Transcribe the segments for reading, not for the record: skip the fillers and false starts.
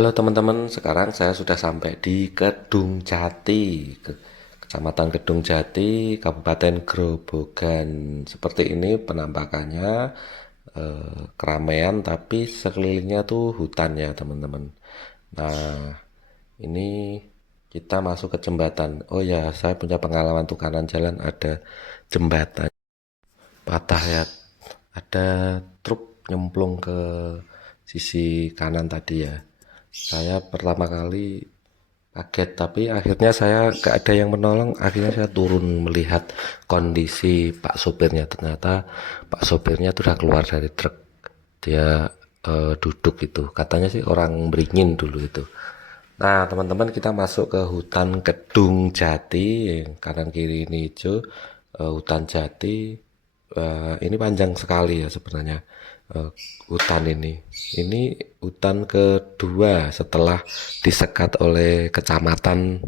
Halo teman-teman, sekarang saya sudah sampai di Kedung Jati, Kecamatan Kedung Jati, Kabupaten Grobogan. Seperti ini penampakannya, keramaian tapi sekelilingnya tuh hutan ya teman-teman. Nah, ini kita masuk ke jembatan. Oh ya, saya punya pengalaman tuh kanan jalan ada jembatan patah ya, ada truk nyemplung ke sisi kanan tadi ya. Saya pertama kali kaget, tapi akhirnya saya gak ada yang menolong. Akhirnya saya turun melihat kondisi pak sopirnya. Ternyata pak sopirnya tuh udah keluar dari truk. Dia duduk itu, katanya sih orang beringin dulu itu. Nah teman-teman, kita masuk ke hutan Kedung Jati. Kanan kiri ini hijau, hutan jati. Ini panjang sekali ya sebenarnya, eh, hutan ini hutan kedua setelah disekat oleh kecamatan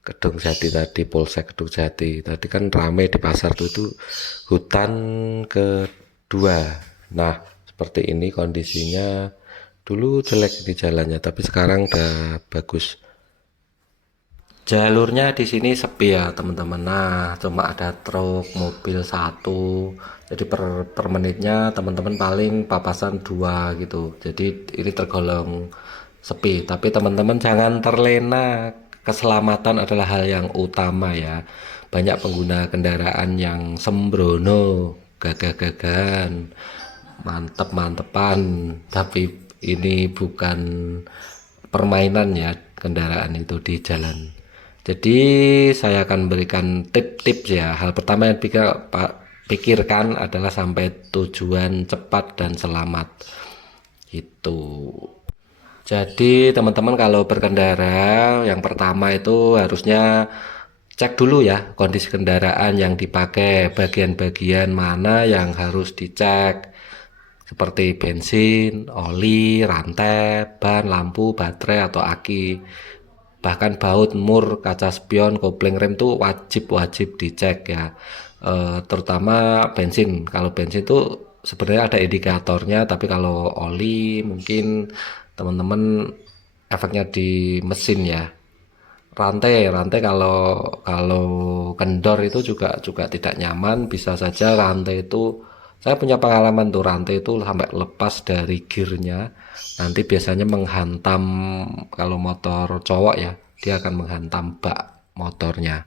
Kedung Jati tadi, Polsek Kedung Jati tadi kan ramai di pasar tuh, itu hutan kedua. Nah seperti ini kondisinya. Dulu jelek di jalannya tapi sekarang udah bagus. Jalurnya di sini sepi ya teman-teman. Nah, cuma ada truk, mobil satu. Jadi per menitnya teman-teman paling papasan dua gitu. Jadi ini tergolong sepi. Tapi teman-teman jangan terlena. Keselamatan adalah hal yang utama ya. Banyak pengguna kendaraan yang sembrono, gagah-gagahan, mantep-mantepan. Tapi ini bukan permainan ya, kendaraan itu di jalan. Jadi saya akan berikan tips-tips ya. Hal pertama yang pikirkan adalah sampai tujuan cepat dan selamat. Gitu. Jadi teman-teman kalau berkendara, yang pertama itu harusnya cek dulu ya kondisi kendaraan yang dipakai, bagian-bagian mana yang harus dicek. Seperti bensin, oli, rantai, ban, lampu, baterai atau aki. Bahkan baut, mur, kaca spion, kopling rem tuh wajib dicek ya. Terutama bensin. Kalau bensin tuh sebenarnya ada indikatornya, tapi kalau oli mungkin teman-teman efeknya di mesin ya. Rantai kalau kalau kendor itu juga tidak nyaman. Bisa saja rantai itu, saya punya pengalaman tuh, rantai itu sampai lepas dari gearnya, nanti biasanya menghantam. Kalau motor cowok ya, dia akan menghantam bak motornya.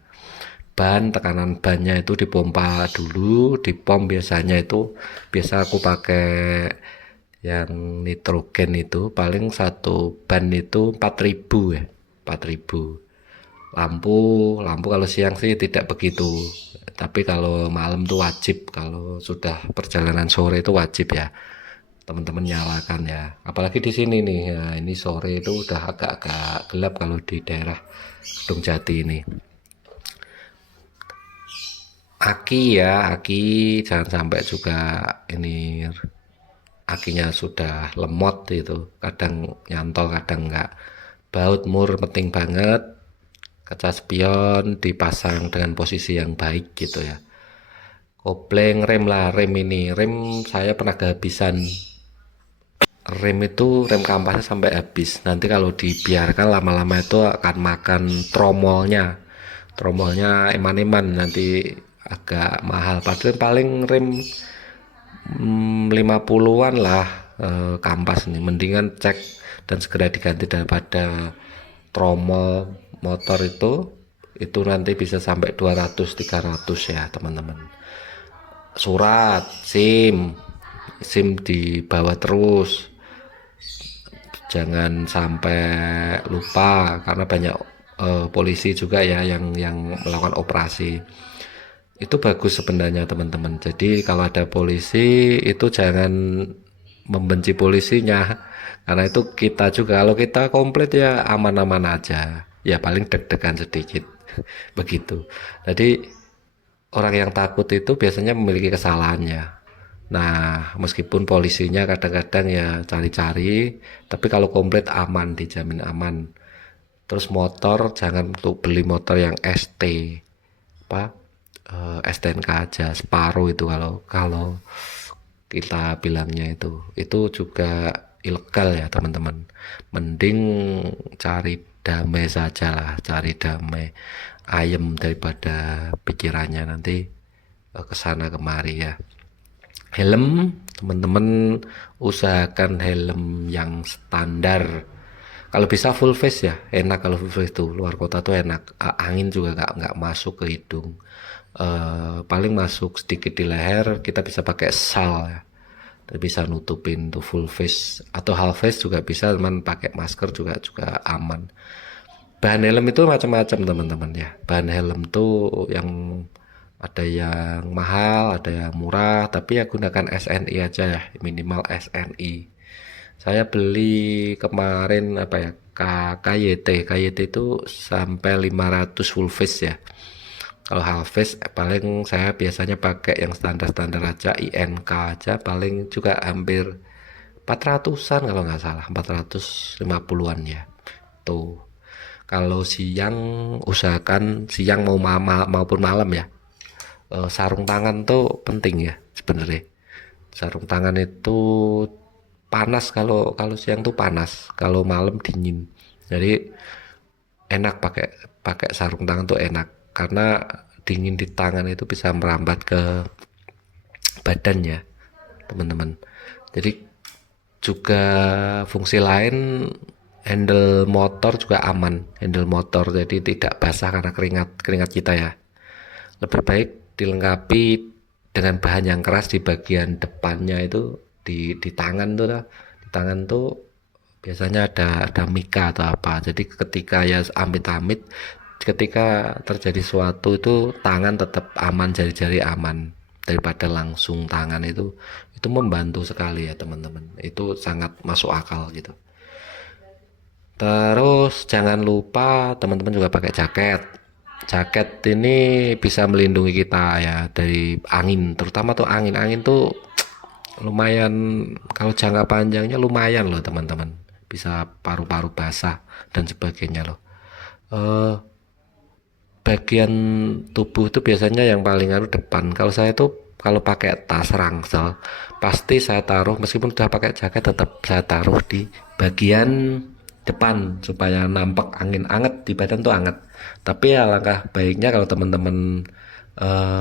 Ban, tekanan bannya itu dipompa dulu, dipom. Biasanya itu, biasa aku pakai yang nitrogen, itu paling satu ban itu 4.000 ya, 4.000. Lampu lampu kalau siang sih tidak begitu, tapi kalau malam tuh wajib. Kalau sudah perjalanan sore itu wajib ya teman-teman nyalakan ya, apalagi di sini nih ya. Ini sore itu udah agak-agak gelap kalau di daerah Kedung Jati ini. Aki ya, aki jangan sampai juga ini akinya sudah lemot itu, kadang nyantol kadang enggak. Baut, mur penting banget. Kaca spion dipasang dengan posisi yang baik gitu ya. Kopling rem lah, rem saya pernah kehabisan. Rem itu, rem kampasnya sampai habis. Nanti kalau dibiarkan lama-lama itu akan makan tromolnya eman-eman, nanti agak mahal. Padahal paling rem 50-an lah, kampas nih. Mendingan cek dan segera diganti daripada tromol motor itu nanti bisa sampai 200-300 ya teman-teman. Surat SIM dibawa terus, jangan sampai lupa, karena banyak polisi juga ya yang melakukan operasi. Itu bagus sebenarnya teman-teman. Jadi kalau ada polisi itu jangan membenci polisinya, karena itu kita juga, kalau kita komplit ya aman-aman aja ya, paling deg-degan sedikit begitu. Jadi orang yang takut itu biasanya memiliki kesalahannya. Nah, meskipun polisinya kadang-kadang ya cari-cari, tapi kalau komplit aman, dijamin aman. Terus motor, jangan untuk beli motor yang ST, apa, STNK aja, separuh itu kalau kalau kita bilangnya itu juga ilegal ya teman-teman. Mending cari damai saja lah, cari damai, ayem daripada pikirannya nanti kesana kemari ya. Helm, teman-teman usahakan helm yang standar. Kalau bisa full face ya, enak kalau full face tuh. Luar kota tuh enak. Angin juga nggak masuk ke hidung. Paling masuk sedikit di leher, kita bisa pakai sal ya. Bisa nutupin tuh full face atau half face juga bisa, teman pakai masker juga aman. Bahan helm itu macam-macam teman-teman ya. Bahan helm tuh yang ada yang mahal, ada yang murah, tapi ya gunakan SNI aja ya, minimal SNI. Saya beli kemarin apa ya, KYT itu sampai 500 full face ya. Kalau half face paling saya biasanya pakai yang standar-standar aja, INK aja paling juga hampir 400-an kalau nggak salah, 450-an ya. Tuh. Kalau siang usahakan siang maupun malam ya. Sarung tangan tuh penting ya sebenarnya. Sarung tangan itu panas, kalau kalau siang tuh panas, kalau malam dingin. Jadi enak pakai pakai sarung tangan tuh enak karena dingin di tangan itu bisa merambat ke badannya teman-teman. Jadi juga fungsi lain, handle motor juga aman, handle motor jadi tidak basah karena keringat keringat kita ya. Lebih baik dilengkapi dengan bahan yang keras di bagian depannya itu, di tangan tuh, di tangan tuh biasanya ada mika atau apa, jadi ketika ya amit-amit ketika terjadi suatu itu tangan tetap aman, jari-jari aman, daripada langsung tangan itu membantu sekali ya teman-teman, itu sangat masuk akal gitu. Terus jangan lupa teman-teman juga pakai jaket. Jaket ini bisa melindungi kita ya dari angin, terutama tuh angin tuh lumayan, kalau jangka panjangnya lumayan loh teman-teman, bisa paru-paru basah dan sebagainya loh. eh Bagian tubuh itu biasanya yang paling depan. Kalau saya tuh kalau pakai tas ransel pasti saya taruh, meskipun sudah pakai jaket tetap saya taruh di bagian depan supaya nampak angin anget di badan tuh anget. Tapi alangkah baiknya kalau teman-teman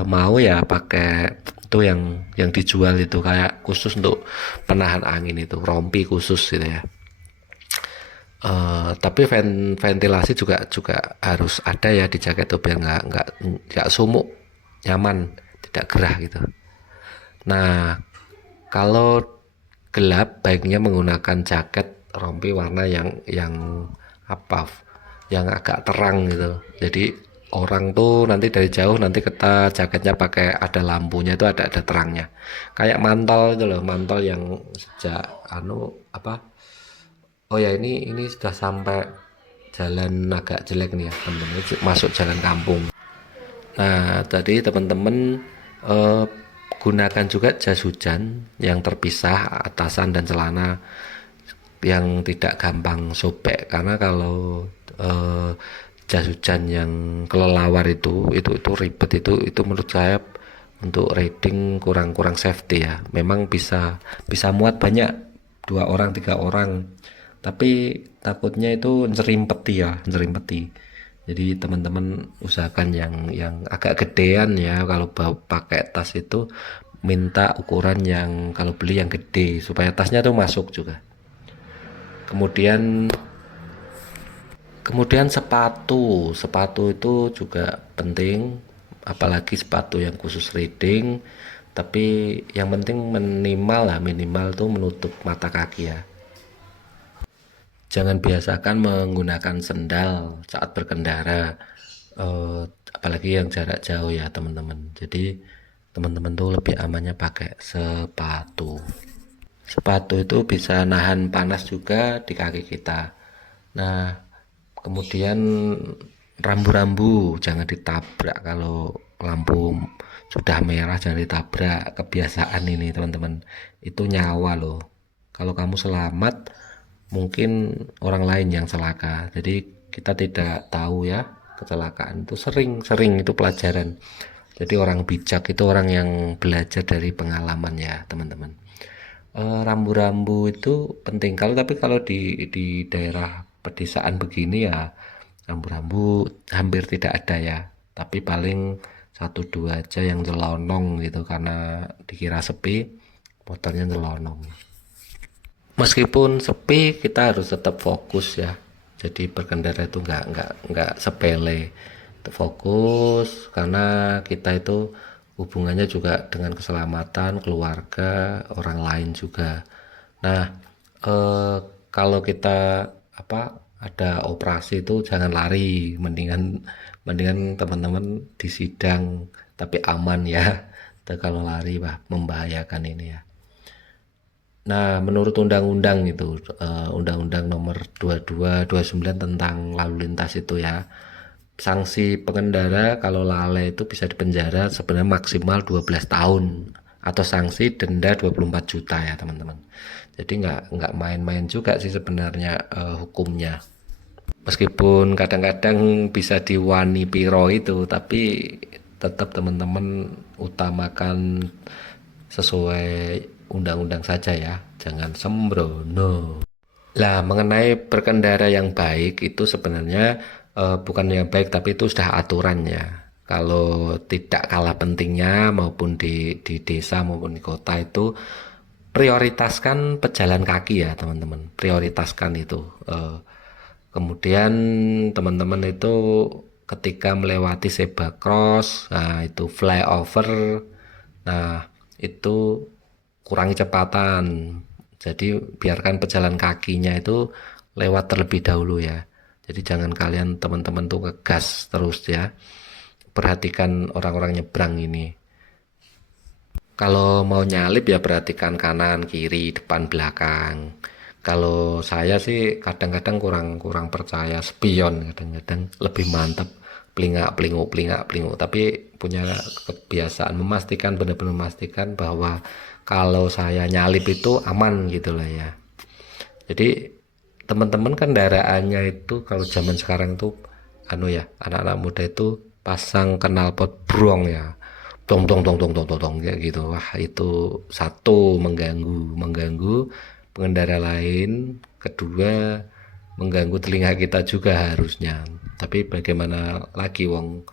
mau ya pakai itu yang dijual itu kayak khusus untuk penahan angin, itu rompi khusus gitu ya. Tapi ventilasi juga harus ada ya di jaket tuh biar nggak sumuk, nyaman, tidak gerah gitu. Nah, kalau gelap baiknya menggunakan jaket rompi warna yang apa, yang agak terang gitu. Jadi orang tuh nanti dari jauh nanti kita jaketnya pakai ada lampunya, itu ada terangnya. Kayak mantel itu loh, mantel yang sejak apa. Oh ya, ini sudah sampai jalan agak jelek nih ya teman-teman, masuk jalan kampung. Nah, tadi teman-teman eh, gunakan juga jas hujan yang terpisah, atasan dan celana yang tidak gampang sobek, karena kalau eh, jas hujan yang kelelawar itu ribet, itu menurut saya untuk riding kurang safety ya. Memang bisa muat banyak, 2 orang 3 orang, tapi takutnya itu nyerimpeti ya, nyerimpeti. Jadi teman-teman usahakan yang agak gedean ya, kalau bawa pakai tas itu minta ukuran yang, kalau beli yang gede supaya tasnya tuh masuk juga. Kemudian kemudian sepatu itu juga penting, apalagi sepatu yang khusus riding. Tapi yang penting minimal tuh menutup mata kaki ya. Jangan biasakan menggunakan sendal saat berkendara, eh, apalagi yang jarak jauh ya teman-teman. Jadi teman-teman tuh lebih amannya pakai sepatu. Sepatu itu bisa nahan panas juga di kaki kita. Nah, kemudian rambu-rambu jangan ditabrak, kalau lampu sudah merah jangan ditabrak. Kebiasaan ini teman-teman, itu nyawa loh. Kalau kamu selamat, mungkin orang lain yang celaka. Jadi kita tidak tahu ya, kecelakaan itu sering itu pelajaran. Jadi orang bijak itu orang yang belajar dari pengalaman ya teman-teman. Rambu-rambu itu penting kalau, tapi kalau di daerah pedesaan begini ya rambu-rambu hampir tidak ada ya, tapi paling satu dua aja yang nyelonong gitu karena dikira sepi motornya nyelonong. Meskipun sepi kita harus tetap fokus ya, jadi berkendara itu nggak sepele, fokus karena kita itu hubungannya juga dengan keselamatan keluarga orang lain juga. Nah, eh, kalau kita apa ada operasi itu jangan lari, mendingan mendingan teman-teman di sidang tapi aman ya. Kalau lari wah membahayakan ini ya. Nah, menurut undang-undang itu, Undang-Undang Nomor 2229 tentang lalu lintas itu ya, sanksi pengendara kalau lalai itu bisa dipenjara sebenarnya maksimal 12 tahun atau sanksi denda 24 juta ya teman-teman. Jadi nggak main-main juga sih sebenarnya hukumnya. Meskipun kadang-kadang bisa diwani piro itu, tapi tetap teman-teman utamakan sesuai undang-undang saja ya, jangan sembrono. Lah, mengenai berkendara yang baik itu sebenarnya bukan yang baik, tapi itu sudah aturannya. Kalau tidak kalah pentingnya maupun di desa maupun di kota itu prioritaskan pejalan kaki ya teman-teman. Prioritaskan itu. Kemudian teman-teman itu ketika melewati zebra cross, nah itu flyover, nah itu kurangi kecepatan. Jadi biarkan pejalan kakinya itu lewat terlebih dahulu ya. Jadi jangan kalian teman-teman tuh ngegas terus ya. Perhatikan orang-orang nyebrang ini. Kalau mau nyalip ya perhatikan kanan, kiri, depan, belakang. Kalau saya sih kadang-kadang kurang kurang percaya spion, kadang-kadang lebih mantap pelingak pelinguk pelingak pelinguk, tapi punya kebiasaan memastikan, benar-benar memastikan bahwa kalau saya nyalip itu aman gitu lah ya. Jadi teman-teman kendaraannya itu kalau zaman sekarang tuh anu ya, anak-anak muda itu pasang knalpot brong ya, tong tong tong tong tong tong tong kayak gitu. Wah itu satu mengganggu pengendara lain, kedua mengganggu telinga kita juga harusnya. Tapi bagaimana lagi wong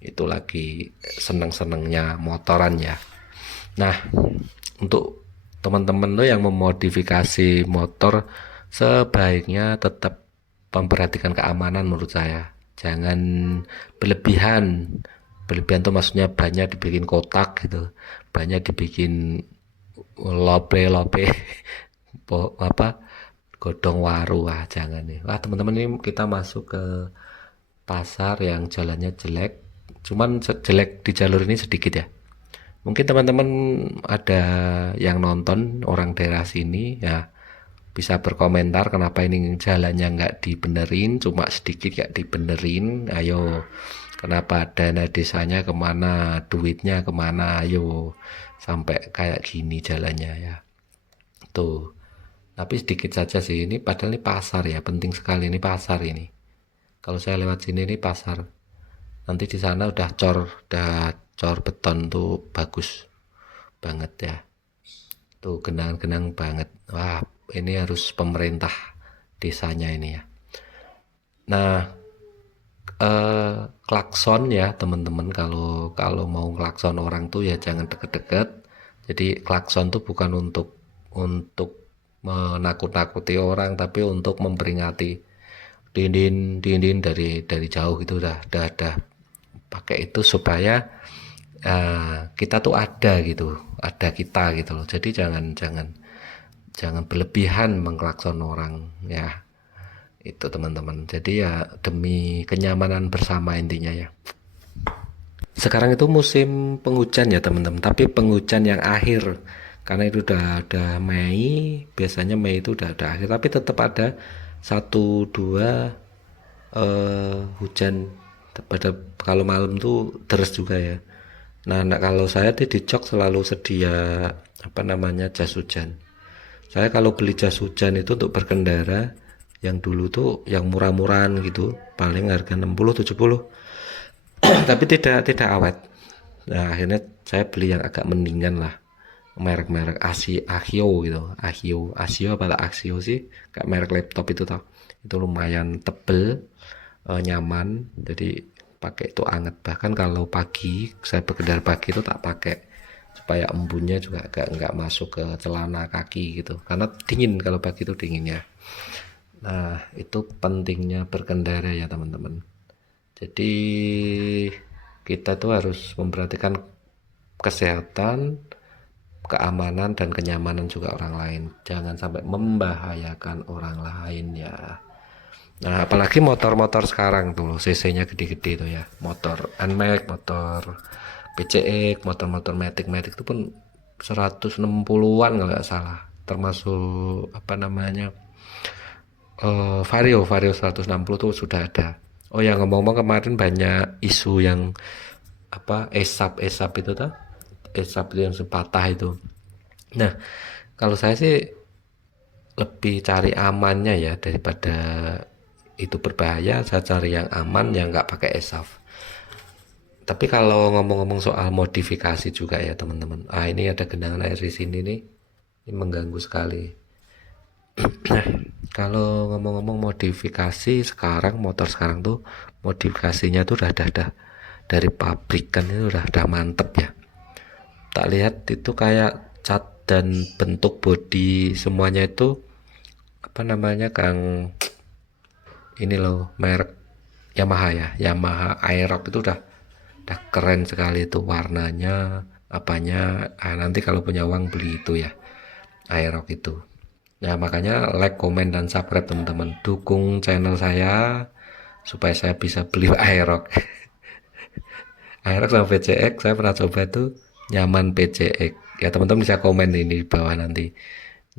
itu lagi seneng-senengnya motoran ya. Nah, untuk teman-teman tuh yang memodifikasi motor sebaiknya tetap memperhatikan keamanan menurut saya. Jangan berlebihan. Berlebihan tuh maksudnya banyak dibikin kotak gitu. Banyak dibikin lope-lope apa godong waru, wah jangan nih. Wah teman-teman ini kita masuk ke pasar yang jalannya jelek. Cuman jelek di jalur ini sedikit ya. Mungkin teman-teman ada yang nonton orang daerah sini ya bisa berkomentar kenapa ini jalannya nggak dibenerin, cuma sedikit nggak dibenerin. Ayo, kenapa dana desanya kemana, duitnya kemana? Ayo, sampai kayak gini jalannya ya. Tuh, tapi sedikit saja sih ini. Padahal ini pasar ya, penting sekali ini pasar ini. Kalau saya lewat sini ini pasar. Nanti di sana udah cor beton tuh bagus banget ya. Tuh genang-genang banget. Wah, ini harus pemerintah desanya ini ya. Nah, klakson ya teman-teman, kalau kalau mau klakson orang tuh ya jangan deket-deket. Jadi klakson tuh bukan untuk menakut-nakuti orang, tapi untuk memperingati. Dinding dinding dari jauh gitu, udah pakai itu supaya kita tuh ada gitu, ada kita gitu loh. Jadi jangan jangan jangan berlebihan mengklakson orang ya, itu teman-teman. Jadi ya demi kenyamanan bersama intinya ya. Sekarang itu musim penghujan ya teman-teman, tapi penghujan yang akhir karena itu udah Mei, biasanya Mei itu udah akhir, tapi tetap ada satu dua hujan pada kalau malam tuh deras juga ya. Nah, kalau saya tuh di jok selalu sedia apa namanya jas hujan. Saya kalau beli jas hujan itu untuk berkendara yang dulu tuh yang murah-murahan gitu, paling harga 60-70. Tapi tidak awet. Nah, akhirnya saya beli yang agak mendingan lah. merek-merek Asio gitu, Asio apa tak Axio sih, kayak merek laptop itu tau, itu lumayan tebel, nyaman, jadi pakai itu anget. Bahkan kalau pagi saya bekerja pagi itu tak pakai supaya embunnya juga agak nggak masuk ke celana kaki gitu, karena dingin kalau pagi itu dinginnya. Nah, itu pentingnya berkendara ya teman-teman. Jadi kita tuh harus memperhatikan kesehatan, keamanan dan kenyamanan juga orang lain. Jangan sampai membahayakan orang lain ya. Nah, apalagi motor-motor sekarang tuh cc-nya gede-gede tuh ya. Motor NMAX, motor PCX, motor-motor Matic itu pun 160-an kalau nggak salah. Termasuk apa namanya? Vario 160 tuh sudah ada. Oh ya, ngomong-ngomong, kemarin banyak isu yang apa esap itu tuh, esap yang sepatah itu. Nah, kalau saya sih lebih cari amannya ya, daripada itu berbahaya, saya cari yang aman yang nggak pakai esaf. Tapi kalau ngomong-ngomong soal modifikasi juga ya teman-teman, ini ada genangan air di sini nih, ini mengganggu sekali. Kalau ngomong-ngomong modifikasi, sekarang motor sekarang tuh modifikasinya tuh udah dari pabrikan itu udah mantep ya. Tak lihat itu kayak cat dan bentuk bodi semuanya itu apa namanya, Kang, ini loh merek Yamaha ya, Yamaha Aerox itu udah keren sekali itu warnanya apanya. Nanti kalau punya uang beli itu ya, Aerox itu. Nah, makanya like, comment, dan subscribe teman-teman, dukung channel saya supaya saya bisa beli Aerox. Aerox sama PCX saya pernah coba itu, nyaman PCX ya. Teman-teman bisa komen ini di bawah nanti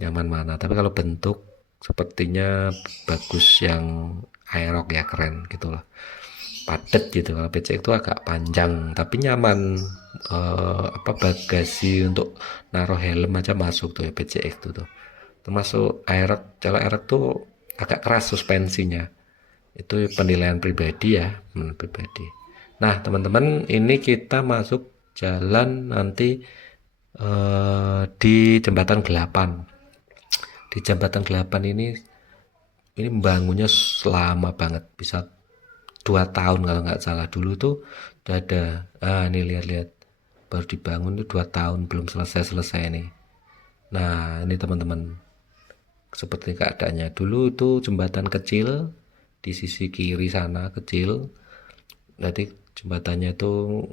nyaman mana, tapi kalau bentuk sepertinya bagus yang Aerox ya, keren gitu loh, padet gitu. Kalau PCX itu agak panjang tapi nyaman. Apa, bagasi untuk naruh helm aja masuk tuh ya PCX tuh. Termasuk Aerox, kalau Aerox tuh agak keras suspensinya. Itu penilaian pribadi ya, pribadi. Nah teman-teman, ini kita masuk jalan nanti di jembatan 8. Di jembatan 8 ini membangunnya selama banget, bisa 2 tahun kalau nggak salah. Dulu tuh udah ada, ini lihat-lihat, baru dibangun tuh 2 tahun, belum selesai nih. Nah ini teman-teman, seperti keadaannya dulu itu jembatan kecil di sisi kiri sana, kecil. Nanti jembatannya itu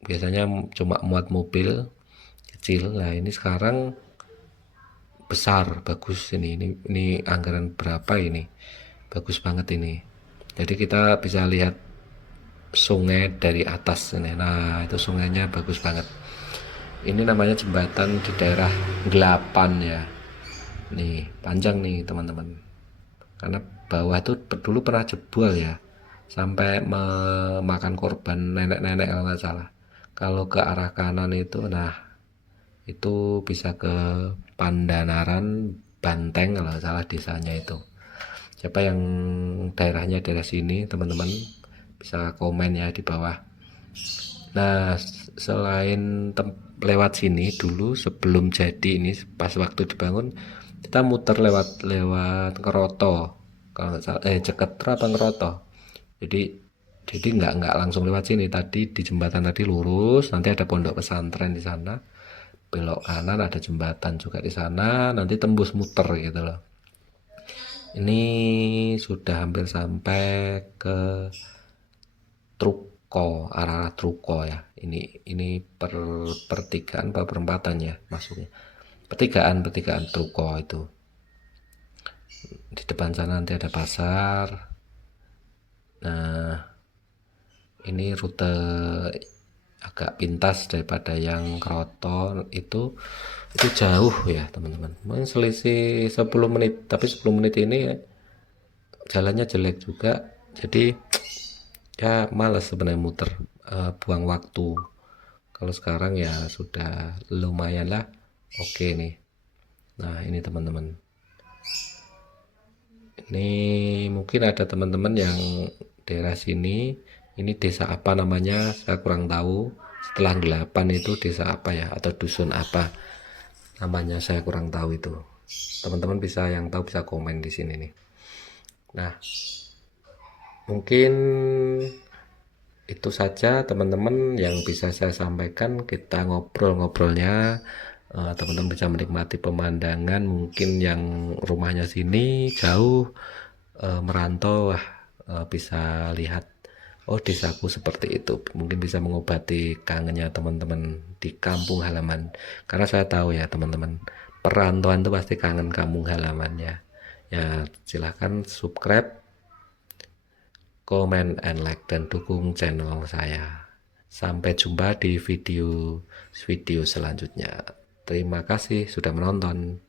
biasanya cuma muat mobil kecil. Nah ini sekarang besar, bagus. Ini anggaran berapa ini, bagus banget ini. Jadi kita bisa lihat sungai dari atas ini. Nah itu sungainya bagus banget. Ini namanya jembatan di daerah 8 ya. Nih panjang nih teman-teman, karena bawah tuh dulu pernah jebol ya, sampai memakan korban nenek-nenek kalau nggak salah. Kalau ke arah kanan itu, nah itu bisa ke Pandanaran, Banteng kalau nggak salah desanya itu. Siapa yang daerahnya daerah sini teman-teman bisa komen ya di bawah. Nah selain lewat sini dulu sebelum jadi, ini pas waktu dibangun kita muter lewat Ngeroto kalau nggak salah, Ceketra apa Ngeroto. Jadi nggak langsung lewat sini. Tadi di jembatan tadi lurus, nanti ada pondok pesantren di sana, belok kanan ada jembatan juga di sana, nanti tembus muter gitu loh. Ini sudah hampir sampai ke Truko, arah Truko ya. Ini pertigaan apa perempatan ya masuknya, pertigaan Truko itu. Di depan sana nanti ada pasar. Nah ini rute agak pintas daripada yang Kroton itu jauh ya teman-teman, mungkin selisih 10 menit, tapi 10 menit ini jalannya jelek juga, jadi ya males sebenarnya muter, buang waktu. Kalau sekarang ya sudah lumayan lah, oke nih. Nah ini teman-teman, ini mungkin ada teman-teman yang daerah sini, ini desa apa namanya saya kurang tahu. Setelah 8 itu desa apa ya, atau dusun apa. namanya saya kurang tahu itu. Teman-teman bisa yang tahu bisa komen di sini nih. Nah, mungkin itu saja teman-teman yang bisa saya sampaikan. Kita ngobrol-ngobrolnya, teman-teman bisa menikmati pemandangan. Mungkin yang rumahnya sini jauh, merantau, bisa lihat, oh desaku seperti itu. Mungkin bisa mengobati kangennya teman-teman di kampung halaman. Karena saya tahu ya teman-teman, perantauan itu pasti kangen kampung halamannya. Ya silahkan subscribe, comment, and like, dan dukung channel saya. Sampai jumpa di video selanjutnya. Terima kasih sudah menonton.